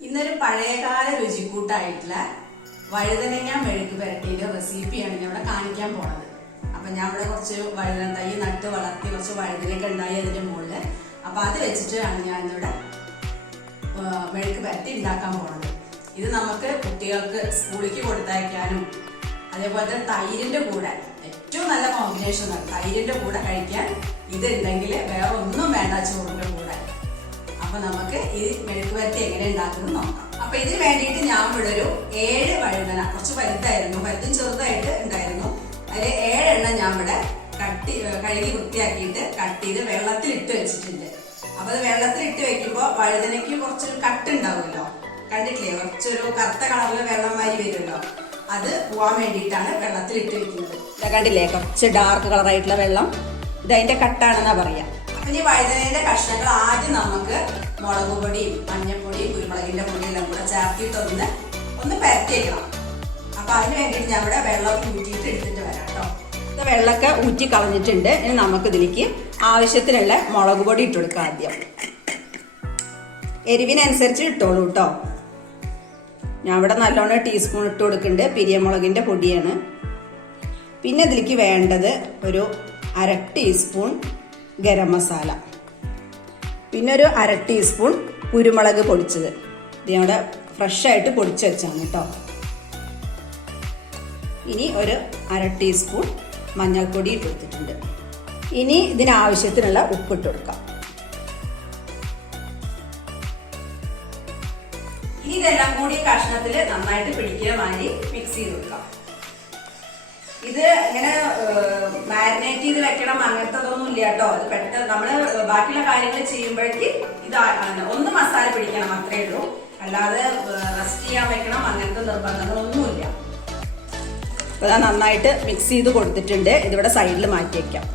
ഇന്നൊരു പഴയകാല രുചിക്കൂട്ടായിട്ടുള്ള വഴുതനങ്ങ മെഴുക്ക് പുരട്ടിയുടെ റെസിപ്പിയാണ് ഞാൻ ഇവിടെ കാണിക്കാൻ പോണത്. അപ്പൊ ഞാൻ ഇവിടെ കുറച്ച് വഴുതന തൈ നട്ട് വളർത്തി കുറച്ച് വഴുതനൊക്കെ ഉണ്ടായി അതിന്റെ മുകളിൽ അപ്പൊ അത് വെച്ചിട്ടാണ് ആ, മെഴുക്ക് പുരട്ടി ഉണ്ടാക്കാൻ പോണത്. ഇത് നമുക്ക് കുട്ടികൾക്ക് സ്കൂളിലേക്ക് കൊടുത്തയക്കാനും അതേപോലെ തന്നെ തൈരിന്റെ കൂടെ ഏറ്റവും നല്ല കോമ്പിനേഷൻ ആണ്. തൈരിന്റെ കൂടെ കഴിക്കാൻ ഇത് ഉണ്ടെങ്കിൽ വേറെ ഒന്നും വേണ്ട ചോറിന്റെ കൂടെ. അപ്പൊ നമുക്ക് ഈ മെഴുക്ക് വരട്ടി എങ്ങനെ ഉണ്ടാക്കുന്നത് നോക്കാം. അപ്പൊ ഇതിന് വേണ്ടിയിട്ട് ഞാൻ ഇവിടെ ഒരു ഏഴ് വഴുതന കുറച്ച് വലുതായിരുന്നു വലുതും ചെറുതായിട്ട് ഉണ്ടായിരുന്നു. അതിൽ ഏഴെണ്ണം ഞാൻ ഇവിടെ കട്ടി കഴുകി വൃത്തിയാക്കിയിട്ട് കട്ട് ചെയ്ത് വെള്ളത്തിൽ ഇട്ട് വെച്ചിട്ടുണ്ട്. അപ്പൊ അത് വെള്ളത്തിൽ ഇട്ട് വെക്കുമ്പോ വഴുതനയ്ക്ക് കുറച്ചൊരു കട്ട് ഉണ്ടാവുമല്ലോ കണ്ടിട്ടില്ലേ കുറച്ചൊരു കറുത്ത കളറിൽ വെള്ളം വാരി വരുമല്ലോ. അത് പോവാൻ വേണ്ടിയിട്ടാണ് വെള്ളത്തിൽ ഇട്ട് വെക്കുന്നത് കണ്ടില്ലേ? കുറച്ച് ഡാർക്ക് കളറായിട്ടുള്ള വെള്ളം. ഇത് അതിന്റെ കട്ടാണെന്നാ പറയാ. അപ്പൊ ഈ വഴുതനയുടെ കഷ്ണങ്ങൾ ആദ്യം നമുക്ക് മുളക് പൊടിയും മഞ്ഞപ്പൊടിയും കുരുമുളകിന്റെ പൊടിയും എല്ലാം കൂടെ ചേർത്തിട്ട് ഒന്ന് പരത്തിയേക്കണം. അപ്പൊ അതിന് വേണ്ടിയിട്ട് ഞാൻ ഇവിടെ വെള്ളം ഊറ്റിയിട്ട് എടുത്തിട്ട് വരാം കേട്ടോ. ഇത് വെള്ളമൊക്കെ ഊറ്റി കളഞ്ഞിട്ടുണ്ട്. ഇനി നമുക്ക് ഇതിലേക്ക് ആവശ്യത്തിനുള്ള മുളക് പൊടി ഇട്ട് കൊടുക്കാം ആദ്യം. എരിവിനനുസരിച്ച് ഇട്ടോളൂ കേട്ടോ. ഞാൻ ഇവിടെ നല്ലോണം ടീസ്പൂൺ ഇട്ട് കൊടുക്കുന്നുണ്ട് പിരിയമുളകിന്റെ പൊടിയാണ്. പിന്നെ ഇതിലേക്ക് വേണ്ടത് ഒരു അര ടീസ്പൂൺ ഗരം മസാല. പിന്നെ ഒരു അര ടീസ്പൂൺ കുരുമുളക് പൊടിച്ചത്. ഇത് ഞങ്ങളുടെ ഫ്രഷ് ആയിട്ട് പൊടിച്ച് വെച്ചാണ് കേട്ടോ ഇനി ഒരു അര ടീസ്പൂൺ മഞ്ഞൾപ്പൊടി ഇട്ട് കൊടുത്തിട്ടുണ്ട്. ഇനി ഇതിനാവശ്യത്തിനുള്ള ഉപ്പിട്ട് കൊടുക്കാം. ഇതെല്ലാം കൂടി കഷ്ണത്തിൽ നന്നായിട്ട് പിടിക്കുക മാറ്റി മിക്സ് ചെയ്ത് കൊടുക്കാം ഇത് ഇങ്ങനെ മാരിനേറ്റ് ചെയ്ത് വെക്കണം അങ്ങനത്തെ അതൊന്നും ഇല്ല കേട്ടോ. അത് പെട്ടെന്ന് നമ്മൾ ബാക്കിയുള്ള കാര്യങ്ങൾ ചെയ്യുമ്പോഴേക്ക് ഇത് ഒന്ന് മസാല പിടിക്കണം അത്രേ ഉള്ളൂ. അല്ലാതെ റെസ്റ്റ് ചെയ്യാൻ വെക്കണം അങ്ങനത്തെ നിർബന്ധങ്ങളൊന്നുമില്ല അപ്പൊ ഞാൻ നന്നായിട്ട് മിക്സ് ചെയ്ത് കൊടുത്തിട്ടുണ്ട്. ഇതിവിടെ സൈഡിൽ മാറ്റി വെക്കാം.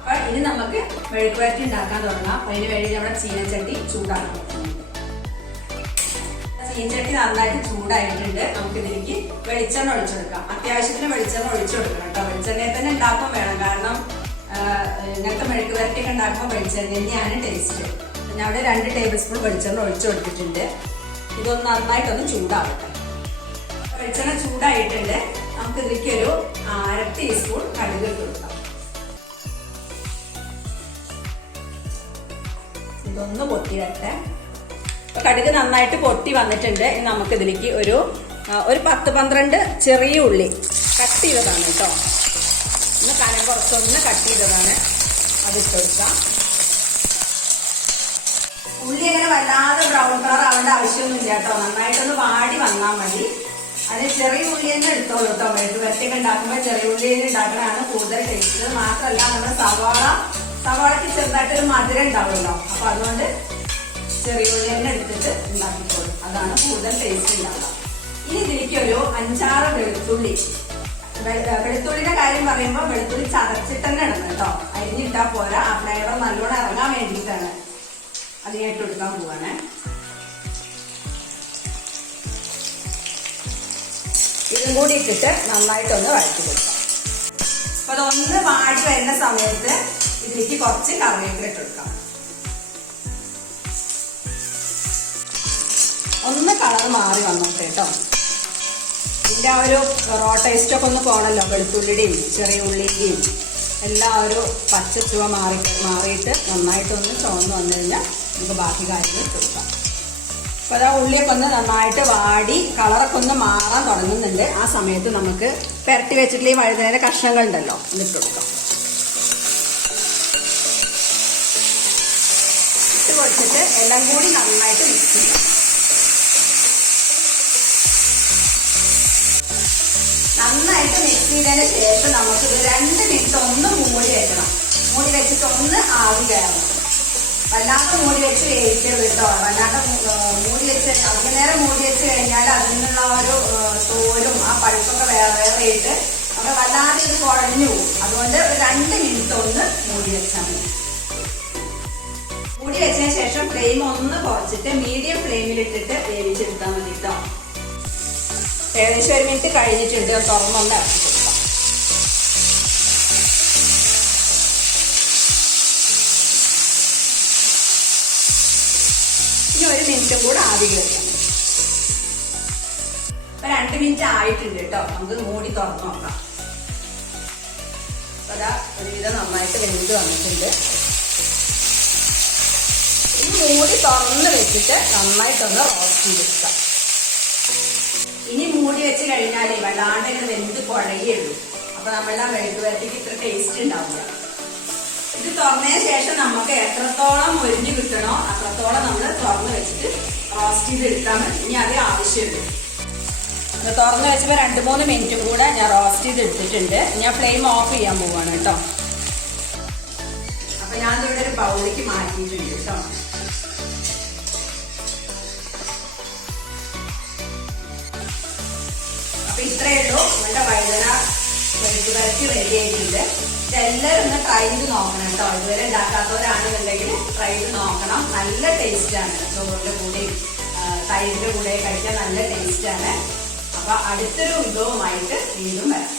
അപ്പൊ ഇനി നമുക്ക് മെഴുക്കുവരട്ടി ഉണ്ടാക്കാൻ തുടങ്ങാം. അതിന് വേണ്ടി നമ്മുടെ ചീനച്ചട്ടി ചൂടാക്കണം. ചീനച്ചട്ടി നന്നായിട്ട് ചൂടായിട്ടുണ്ട്. നമുക്ക് ഇതിലേക്ക് വെളിച്ചെണ്ണ ഒഴിച്ചെടുക്കാം. അത്യാവശ്യത്തിന് വെളിച്ചെണ്ണ ഒഴിച്ചു കൊടുക്കണം കേട്ടോ. വെളിച്ചെണ്ണയിൽ തന്നെ ഉണ്ടാക്കാൻ വേണം. കാരണം ഇങ്ങനത്തെ മെഴുക്ക് വരട്ടിയൊക്കെ ഉണ്ടാക്കുമ്പോൾ വെളിച്ചെണ്ണ തന്നെയാണ് ടേസ്റ്റ് ഞാൻ അവിടെ രണ്ട് ടേബിൾ സ്പൂൺ വെളിച്ചെണ്ണ ഒഴിച്ചു കൊടുത്തിട്ടുണ്ട്. ഇതൊന്ന് നന്നായിട്ടൊന്ന് ചൂടാവട്ടെ. വെളിച്ചെണ്ണ ചൂടായിട്ടുണ്ട്. നമുക്ക് ഇതിലേക്ക് ഒരു അര ടീസ്പൂൺ കടുക് കൊടുക്കാം. ഇതൊന്ന് പൊട്ടി വരട്ടെ അപ്പൊ കടുക് നന്നായിട്ട് പൊട്ടി വന്നിട്ടുണ്ട്. ഇനി നമുക്ക് ഇതിലേക്ക് ഒരു ഒരു പത്ത് പന്ത്രണ്ട് ചെറിയ ഉള്ളി കട്ട് ചെയ്തതാണ് കേട്ടോ. ഒന്ന് കനം കുറച്ചൊന്ന് കട്ട് ചെയ്തതാണ്. അതിട്ട് കൊടുക്കാം. ഉള്ളി അങ്ങനെ വല്ലാതെ ബ്രൗൺ കളർ ആവേണ്ട ആവശ്യമൊന്നുമില്ല കേട്ടോ. നന്നായിട്ടൊന്ന് വാടി വന്നാൽ മതി. അത് ചെറിയ ഉള്ളി തന്നെ എടുത്തോളൂ കേട്ടോ. മെഴുക്ക് വരട്ടിയൊക്കെ ഉണ്ടാക്കുമ്പോൾ ചെറിയ ഉള്ളി തന്നെ ഉണ്ടാക്കണതാണ് കൂടുതൽ ടേസ്റ്റ് മാത്രമല്ല നമ്മുടെ സവാള സവാളയ്ക്ക് ചെറുതായിട്ടൊരു മധുരം ഉണ്ടാവുമല്ലോ. അപ്പൊ അതുകൊണ്ട് ചെറിയ ഉള്ളി തന്നെ എടുത്തിട്ട് ഉണ്ടാക്കിക്കോളും. അതാണ് കൂടുതൽ ടേസ്റ്റ് ഉണ്ടാവുക ഇനി ഇതിലേക്ക് ഒരു അഞ്ചാറ് വെളുത്തുള്ളി. വെളുത്തുള്ളിയുടെ കാര്യം പറയുമ്പോൾ വെളുത്തുള്ളി ചതച്ചിട്ട് തന്നെ ഇടണം കേട്ടോ. അരിഞ്ഞിട്ടാ പോരാ. ആ ഫ്ലേവർ നല്ലോണം ഇറങ്ങാൻ വേണ്ടിയിട്ടാണ് അതിനായിട്ട് എടുക്കാൻ പോവാണ്. ഇതും കൂടി ഇട്ടിട്ട് നന്നായിട്ടൊന്ന് വഴറ്റി കൊടുക്കാം. അപ്പൊ അതൊന്ന് വാടി വരുന്ന സമയത്ത് ഇതിലേക്ക് കുറച്ച് കറിവേപ്പില ഇട്ട് കൊടുക്കാം. ഒന്ന് കളർ മാറി വന്നോട്ടെ കേട്ടോ ഇതിന്റെ ആ ഒരു റോ ടേസ്റ്റ് ഒക്കെ ഒന്ന് പോണല്ലോ. വെളുത്തുള്ളിയുടെയും ചെറിയ ഉള്ളിയുടെയും എല്ലാം ഒരു പച്ച ചുവ മാറി മാറിയിട്ട് നന്നായിട്ടൊന്ന് ചുവന്ന് വന്നു കഴിഞ്ഞാൽ നമുക്ക് ബാക്കി കാര്യങ്ങൾ ഇട്ട് കൊടുക്കാം. അപ്പോൾ അതാ ഉള്ളിയൊക്കെ ഒന്ന് നന്നായിട്ട് വാടി കളറൊക്കെ ഒന്ന് മാറാൻ തുടങ്ങുന്നുണ്ട്. ആ സമയത്ത് നമുക്ക് പുരട്ടി വെച്ചിട്ടുള്ള ഈ വഴുതനേരെ കഷ്ണങ്ങൾ ഉണ്ടല്ലോ ഇതിട്ട് കൊടുക്കാം. ഇട്ട് കൊടുത്തിട്ട് എല്ലാം കൂടി നന്നായിട്ട് മിക്സ് ചെയ്യാം. നന്നായിട്ട് മിക്സ് ചെയ്തതിന് ശേഷം നമുക്ക് രണ്ട് മിനിറ്റ് ഒന്ന് മൂടി വെക്കണം. മൂടി വെച്ചിട്ട് ഒന്ന് ആവി കയറണം. വല്ലാത്ത മൂടി വെച്ച് വേവിക്കരുത് കേട്ടോ. വല്ലാത്ത മൂടി വെച്ച് അധിക നേരം മൂടി വെച്ച് കഴിഞ്ഞാൽ അതിൽ നിന്നുള്ള ഒരു തോലും ആ പഴുപ്പൊക്കെ വേറെ വേറെ ഇട്ട് അവിടെ വല്ലാതെ ഇത് കുഴഞ്ഞു പോകും. അതുകൊണ്ട് രണ്ട് മിനിറ്റ് ഒന്ന് മൂടി വെച്ചാൽ മതി. മൂടി വെച്ചതിന് ശേഷം ഫ്ലെയിം ഒന്ന് കുറച്ചിട്ട് മീഡിയം ഫ്ലെയിമിൽ ഇട്ടിട്ട് വേവിച്ചെടുത്താൽ മതി കേട്ടോ. ഏകദേശം ഒരു മിനിറ്റ് കഴിഞ്ഞിട്ടുണ്ട്. തുറന്നൊന്ന് ഇറക്കി ഇനി ഒരു മിനിറ്റും കൂടെ ആവി കയറിയാൽ ഇപ്പൊ രണ്ട് മിനിറ്റ് ആയിട്ടുണ്ട് കേട്ടോ. നമുക്ക് മൂടി തുറന്നു നോക്കാം. ഒരുവിധം നന്നായിട്ട് വെന്ത് വന്നിട്ടുണ്ട്. ഈ മൂടി തുറന്ന് വെച്ചിട്ട് നന്നായിട്ടൊന്ന് റോസ്റ്റ് ചെയ്തെടുക്കാം. മൂടി വെച്ച് കഴിഞ്ഞാലേ വല്ലാണ്ട് ഇങ്ങനെ വെന്ത് കുഴയുള്ളൂ. അപ്പൊ നമ്മളുടെ മെഴുക്ക് വരട്ടിക്ക് ഇത്ര ടേസ്റ്റ് ഉണ്ടാവില്ല. ഇത് തുറന്നതിന് ശേഷം നമുക്ക് എത്രത്തോളം ഒരിഞ്ഞു കിട്ടണോ അത്രത്തോളം നമ്മൾ തുറന്ന് വെച്ചിട്ട് റോസ്റ്റ് ചെയ്ത് എടുത്താൽ മതി ഇനി അത് ആവശ്യമുണ്ട് ഇത് തുറന്ന് വെച്ചപ്പോൾ രണ്ട് മൂന്ന് മിനിറ്റും കൂടെ ഞാൻ റോസ്റ്റ് ചെയ്ത് എടുത്തിട്ടുണ്ട്. ഞാൻ ഫ്ലെയിം ഓഫ് ചെയ്യാൻ പോവാണ് കേട്ടോ. അപ്പൊ ഞാൻ ഇവിടെ ഒരു ബൗളിലേക്ക് മാറ്റിയിട്ടുണ്ട് കേട്ടോ. അപ്പൊ ഇത്രയേ ഉള്ളൂ. നമ്മുടെ വഴുതന വെളുത്തു വരട്ടി റെഡി ആയിട്ടുണ്ട് എല്ലാവരും ഒന്ന് ട്രൈ ചെയ്ത് നോക്കണം കേട്ടോ. ഇതുവരെ ഉണ്ടാക്കാത്തവരാണെന്നുണ്ടെങ്കിൽ ട്രൈ ചെയ്ത് നോക്കണം. നല്ല ടേസ്റ്റാണ് ചോറിന്റെ കൂടെയും തൈരിന്റെ കൂടെ കഴിക്കാൻ നല്ല ടേസ്റ്റാണ് അപ്പൊ അടുത്തൊരു വിഭവമായിട്ട് വീണ്ടും വരാം.